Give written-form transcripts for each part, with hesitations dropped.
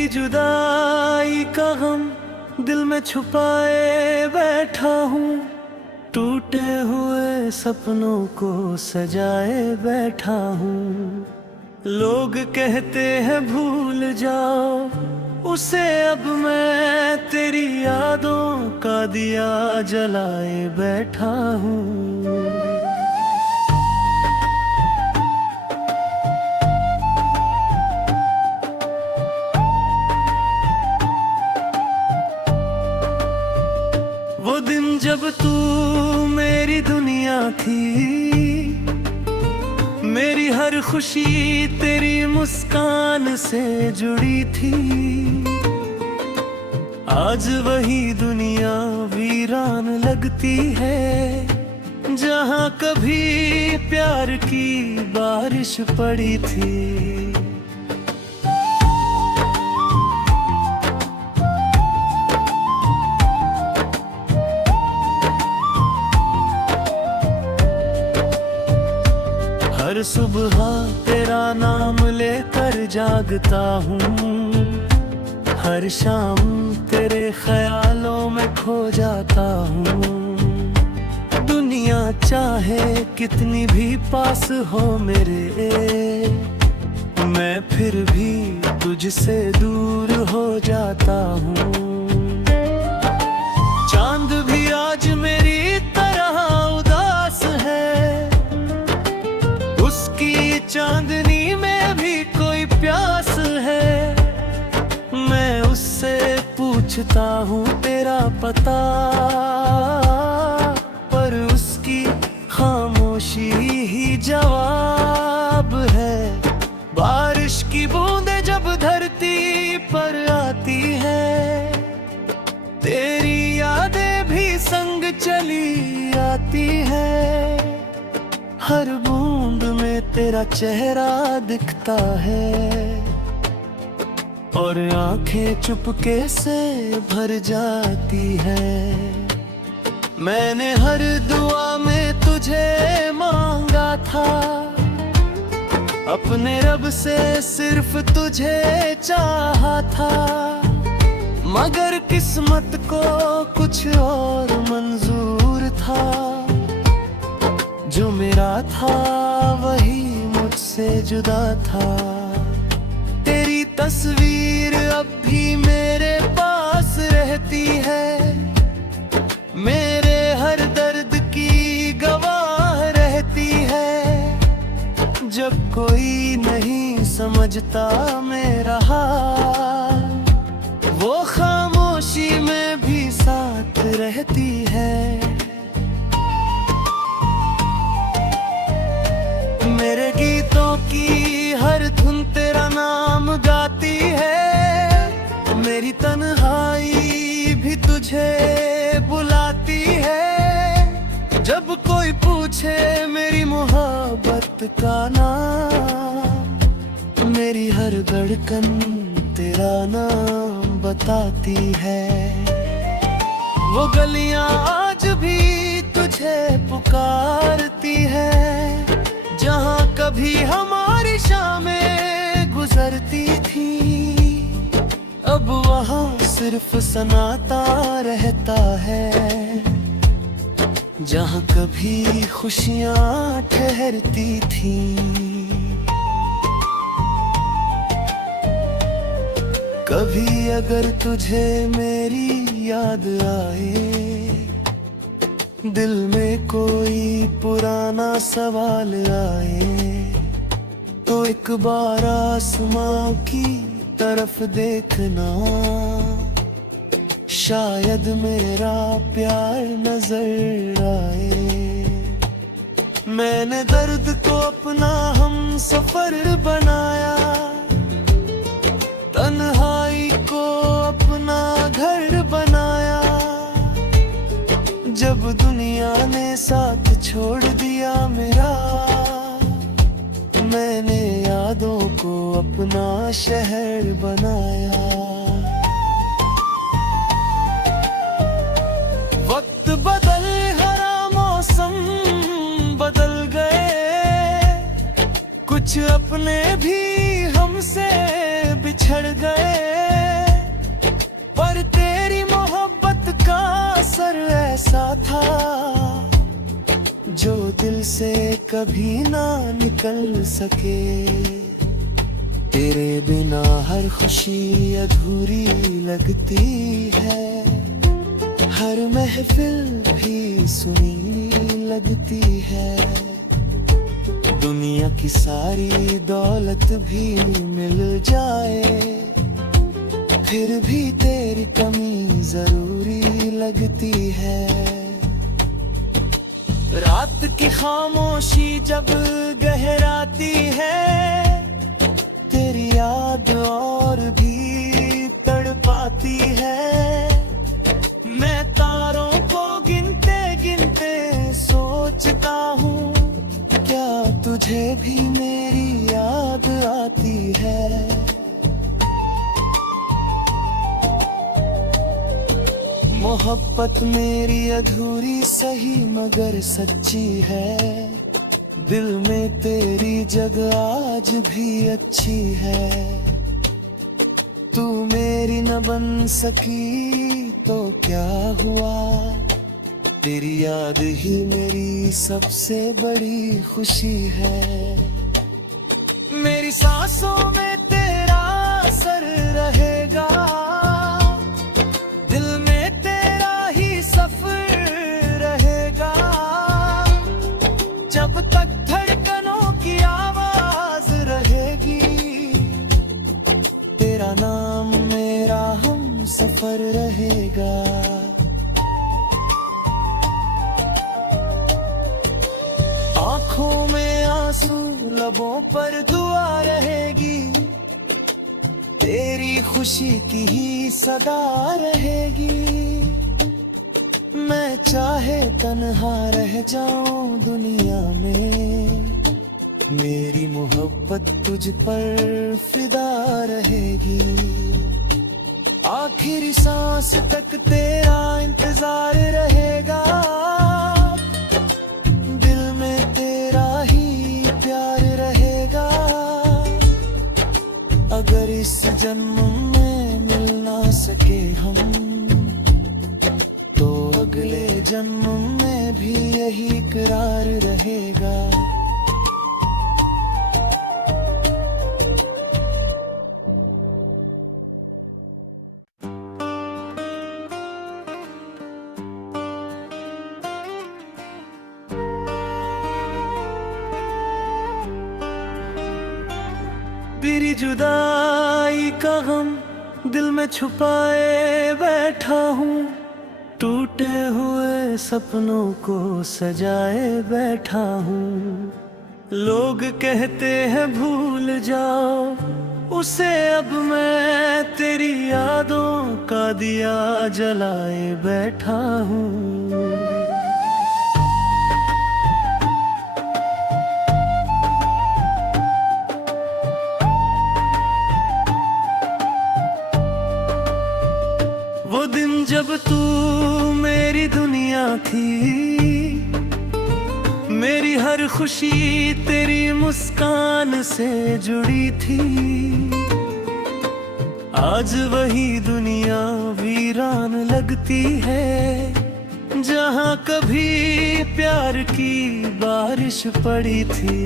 तेरी जुदाई का गम दिल में छुपाए बैठा हूँ, टूटे हुए सपनों को सजाए बैठा हूँ। लोग कहते हैं भूल जाओ उसे, अब मैं तेरी यादों का दिया जलाए बैठा हूँ। वो दिन जब तू मेरी दुनिया थी, मेरी हर खुशी तेरी मुस्कान से जुड़ी थी। आज वही दुनिया वीरान लगती है, जहाँ कभी प्यार की बारिश पड़ी थी। हर सुबह तेरा नाम लेकर जागता हूँ, हर शाम तेरे ख्यालों में खो जाता हूँ। दुनिया चाहे कितनी भी पास हो मेरे, मैं फिर भी तुझसे दूर हो जाता हूँ। चांद भी आज मेरी तरह उदास है, उसकी चांदनी में भी कोई प्यास है। मैं उससे पूछता हूँ तेरा पता, पर उसकी खामोशी ही जवाब है। बारिश की बूंदें जब धरती पर आती है, तेरी यादें भी संग चली आती है। हर बूंद में तेरा चेहरा दिखता है, और आंखें चुपके से भर जाती है। मैंने हर दुआ में तुझे मांगा था, अपने रब से सिर्फ तुझे चाहा था। मगर किस्मत को कुछ और मंजूर था, जो मेरा था वही मुझसे जुदा था। तेरी तस्वीर अब भी मेरे पास रहती है, मेरे हर दर्द की गवाह रहती है। जब कोई नहीं समझता मेरा हाल, वो खामोशी में भी साथ रहती है। मेरे गीतों की हर धुन तेरा नाम गाती है, मेरी तन्हाई भी तुझे बुलाती है। जब कोई पूछे मेरी मोहब्बत का नाम, मेरी हर धड़कन तेरा नाम बताती है। वो गलियां आज भी तुझे पुकारती है, जहाँ कभी हमारी शामें गुजरती थी। अब वहाँ सिर्फ सन्नाटा रहता है, जहाँ कभी खुशियाँ ठहरती थी। कभी अगर तुझे मेरी याद आए, दिल में कोई पुराना सवाल आए, तो एक बार आसमां की तरफ देखना, शायद मेरा प्यार नजर आए। मैंने दर्द को अपना हम सफर बनाया, तन्हाई को अपना घर बनाया। जब दुनिया ने साथ छोड़ दिया मेरा, मैंने यादों को अपना शहर बनाया। वक्त बदल गया, मौसम बदल गए, कुछ अपने भी हमसे बिछड़ गए। ऐसा था जो दिल से कभी ना निकल सके। तेरे बिना हर खुशी अधूरी लगती है, हर महफिल भी सुनी लगती है। दुनिया की सारी दौलत भी मिल जाए, फिर भी तेरी कमी जरूरी लगती है। रात की खामोशी जब गहराती है, तेरी याद और भी तड़पाती है। मैं तारों को गिनते गिनते सोचता हूँ, क्या तुझे भी मेरी याद आती है। मोहब्बत मेरी अधूरी सही मगर सच्ची है। दिल में तेरी जगह आज भी अच्छी है। तू मेरी न बन सकी तो क्या हुआ, तेरी याद ही मेरी सबसे बड़ी खुशी है। मेरी सांसों में तेरा असर रहेगा, दिल में तेरा ही सफर रहेगा। जब तक धड़कनों की आवाज रहेगी, तेरा नाम मेरा हम सफर रहेगा। आँखों में आंसू, लबों पर दुआ रहेगी, तेरी खुशी की ही सदा रहेगी। मैं चाहे तन्हा रह जाऊं दुनिया में, मेरी मोहब्बत तुझ पर फिदा रहेगी। आखिरी सांस तक तेरा इंतजार रहेगा, दिल में तेरा ही प्यार रहेगा। अगर इस जन्म में मिल ना सके हम, तो अगले जन्म में भी यही करार रहेगा। तेरी जुदाई का गम दिल में छुपाए बैठा हूँ, टूटे हुए सपनों को सजाए बैठा हूँ। लोग कहते हैं भूल जाओ उसे, अब मैं तेरी यादों का दिया जलाए बैठा हूँ। वो दिन जब तू मेरी दुनिया थी, मेरी हर खुशी तेरी मुस्कान से जुड़ी थी। आज वही दुनिया वीरान लगती है, जहाँ कभी प्यार की बारिश पड़ी थी।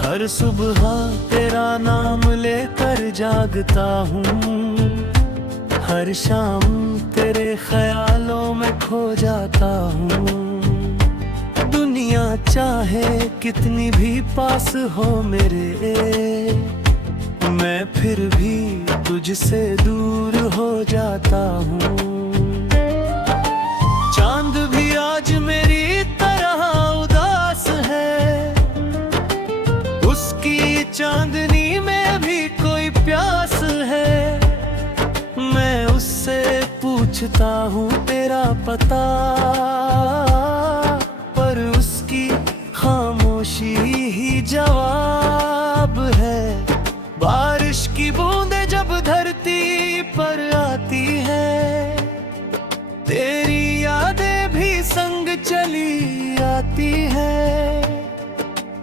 हर सुबह तेरा नाम लेकर जागता हूँ, हर शाम तेरे ख्यालों में खो जाता हूँ। दुनिया चाहे कितनी भी पास हो मेरे, मैं फिर भी तुझसे दूर हो जाता हूँ। चांद भी आज मेरी तरह उदास है, उसकी चांदनी में भी कोई प्यास है। मैं उससे पूछता हूँ तेरा पता, पर उसकी खामोशी ही जवाब है। बारिश की बूंदें जब धरती पर आती है, तेरी यादें भी संग चली आती है।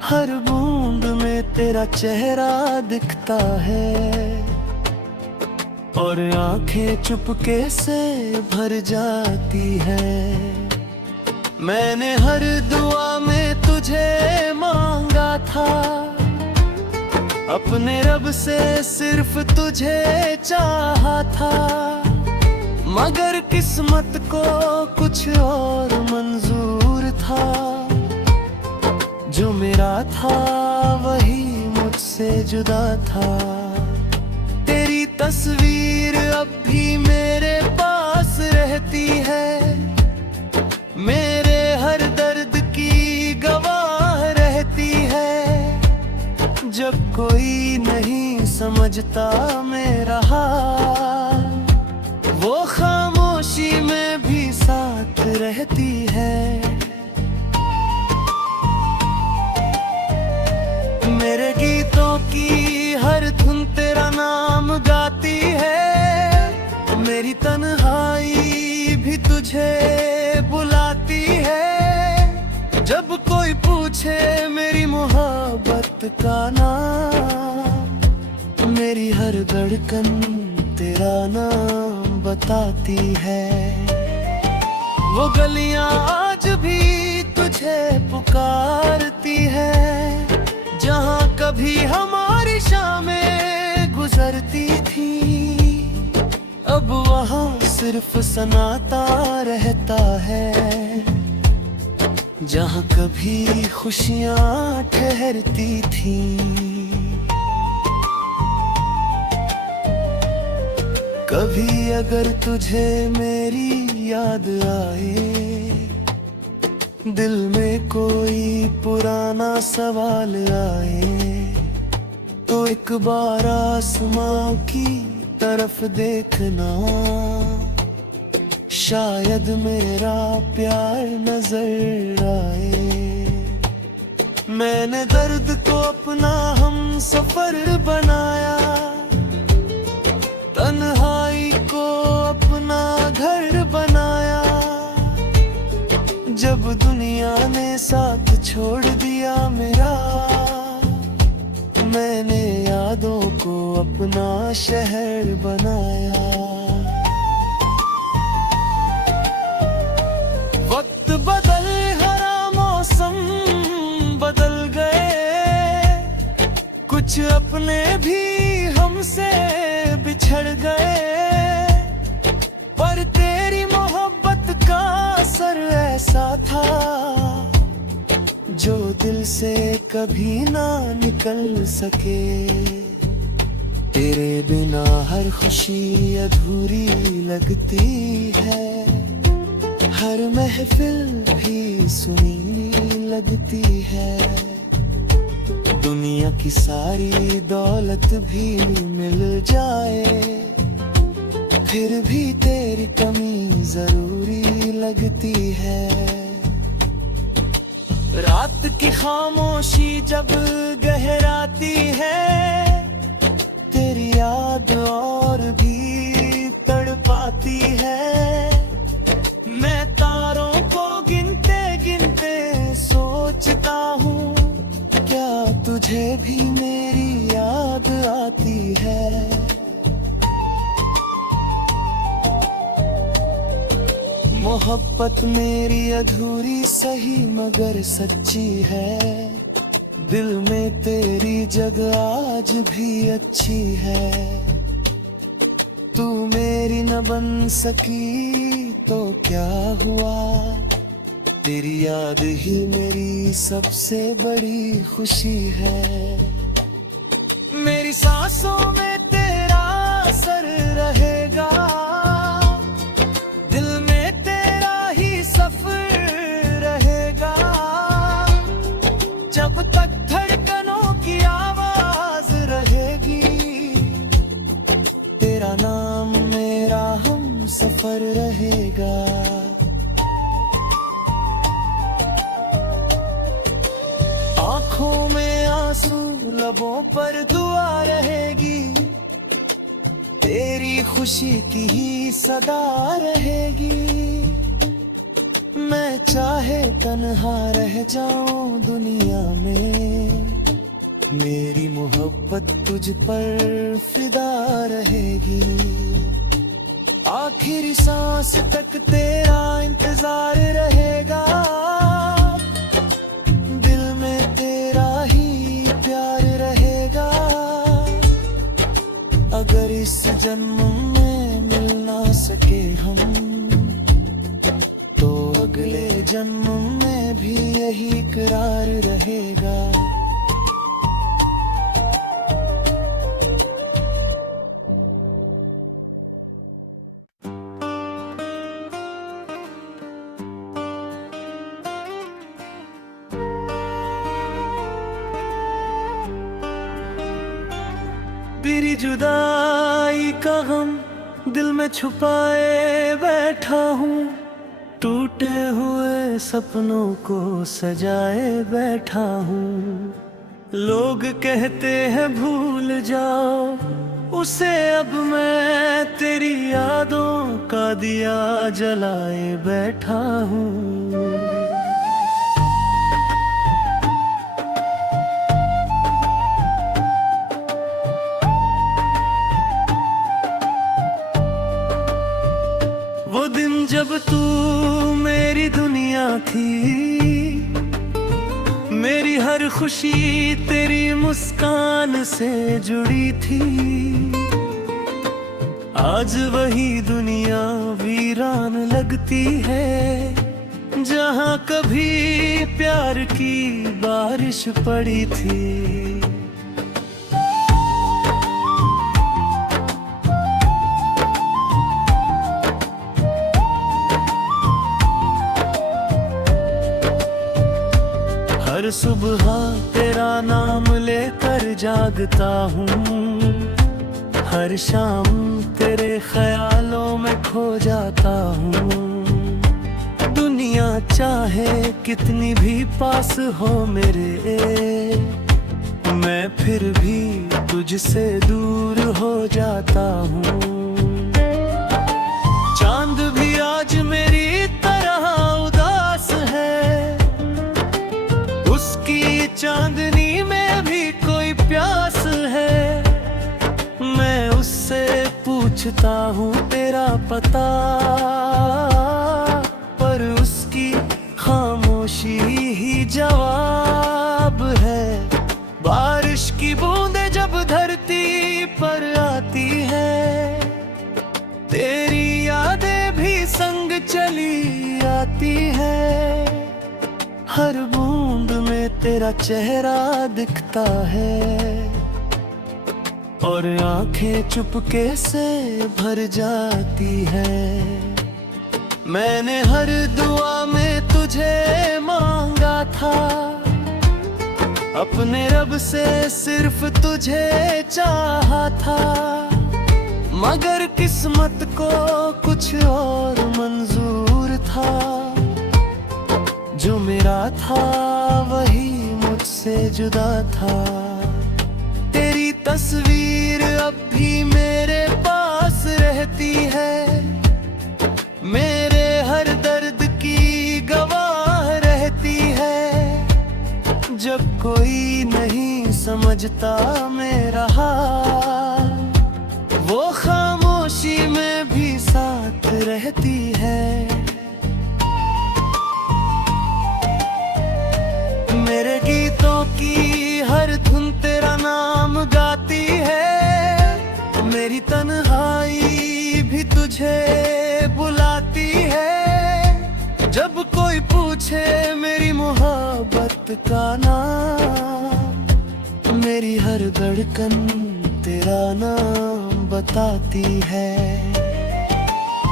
हर बूंद में तेरा चेहरा दिखता है और आंखें चुपके से भर जाती है। मैंने हर दुआ में तुझे मांगा था, अपने रब से सिर्फ तुझे चाहा था, मगर किस्मत को कुछ और मंजूर था। जो मेरा था वही मुझसे जुदा था। तेरी तस्वीर अब भी मेरे पास रहती है, मेरे हर दर्द की गवाह रहती है। जब कोई नहीं समझता मेरा हाल, वो खामोशी में भी साथ रहती है। मेरे गीतों की हर धुन तेरा नाम गाती है, मेरी तन्हाई भी तुझे बुलाती है। जब कोई पूछे मेरी मोहब्बत का नाम, मेरी हर धड़कन तेरा नाम बताती है। वो गलियां आज भी तुझे पुकारती है, जहाँ कभी हमारी शामें गुजरती थी। अब वहाँ सिर्फ सन्नाटा रहता है, जहाँ कभी खुशियाँ ठहरती थी। कभी अगर तुझे मेरी याद आए, दिल में कोई पुराना सवाल आए, तो एक बार आसमां की तरफ देखना, शायद मेरा प्यार नजर आए। मैंने दर्द को अपना हम सफर बनाया, तन्हाई को अपना घर बनाया। जब दुनिया ने साथ छोड़ दिया मेरा, मैंने यादों को अपना शहर बनाया। वक्त बदल हरा मौसम बदल गए, कुछ अपने भी हमसे बिछड़ गए। पर तेरी मोहब्बत का असर ऐसा था, जो दिल से कभी ना निकल सके। तेरे बिना हर खुशी अधूरी लगती है, हर महफिल भी सुनी लगती है। दुनिया की सारी दौलत भी मिल जाए, फिर भी तेरी कमी जरूरी लगती है। रात की खामोशी जब गहराती है, तेरी याद और भी तड़पाती है। मैं तारों को गिनते गिनते सोचता हूँ, क्या तुझे भी मेरी याद आती है। मोहब्बत मेरी अधूरी सही मगर सच्ची है, दिल में तेरी जगह आज भी अच्छी है। तू मेरी न बन सकी तो क्या हुआ, तेरी याद ही मेरी सबसे बड़ी खुशी है। मेरी सांसों में तेरा असर रहेगा, दिल में तेरा ही सफर रहेगा। जब तक धड़कनों की आवाज रहेगी, तेरा नाम मेरा हम सफर रहेगा। आँखों में आंसू लबों पर दुआ रहेगी, तेरी खुशी की ही सदा रहेगी। मैं चाहे तन्हा रह जाऊं दुनिया में, मेरी मोहब्बत तुझ पर फिदा रहेगी। आखिरी सांस तक तेरा इंतजार रहेगा, दिल में तेरा ही प्यार रहेगा। अगर इस जन्म में मिल ना सके हम, तो अगले जन्म में भी यही करार रहेगा। तेरी जुदाई का गम दिल में छुपाए बैठा हूँ, टूटे हुए सपनों को सजाए बैठा हूँ। लोग कहते हैं भूल जाओ उसे, अब मैं तेरी यादों का दिया जलाए बैठा हूँ। वो दिन जब तू मेरी दुनिया थी, मेरी हर खुशी तेरी मुस्कान से जुड़ी थी। आज वही दुनिया वीरान लगती है, जहाँ कभी प्यार की बारिश पड़ी थी। हर सुबह तेरा नाम लेकर जागता हूँ, हर शाम तेरे ख्यालों में खो जाता हूँ। दुनिया चाहे कितनी भी पास हो मेरे, मैं फिर भी तुझसे दूर हो जाता हूँ। चांद भी आज मेरी तरह उदास है, उसकी चांदनी में भी कोई प्यास है। मैं उससे पूछता हूँ तेरा पता, पर उसकी खामोशी ही जवाब है। बारिश की बूंदें जब धरती पर आती है, तेरी यादें भी संग चली आती है। हर बूंद में तेरा चेहरा दिखता है, और आंखें चुपके से भर जाती है। मैंने हर दुआ में तुझे मांगा था, अपने रब से सिर्फ तुझे चाहा था। मगर किस्मत को कुछ और मंजूर था, जो मेरा था वही मुझसे जुदा था। तेरी तस्वीर अब भी मेरे पास रहती है, मेरे हर दर्द की गवाह रहती है। जब कोई नहीं समझता मेरा हाल, वो खामोशी में भी साथ रहती है। मेरे गीतों की हर धुन तेरा नाम गाती है, मेरी तन्हाई भी तुझे बुलाती है। जब कोई पूछे मेरी मोहब्बत का नाम, मेरी हर धड़कन तेरा नाम बताती है।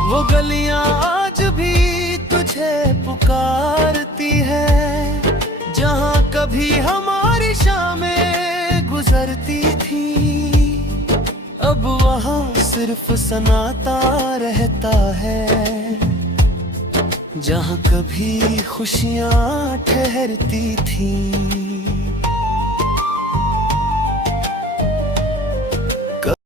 वो गलियां आज भी तुझे पुकारती है, जहाँ कभी हमारी शामें गुजरती थी। अब वहाँ सिर्फ सन्नाटा रहता है, जहाँ कभी खुशियाँ ठहरती थी।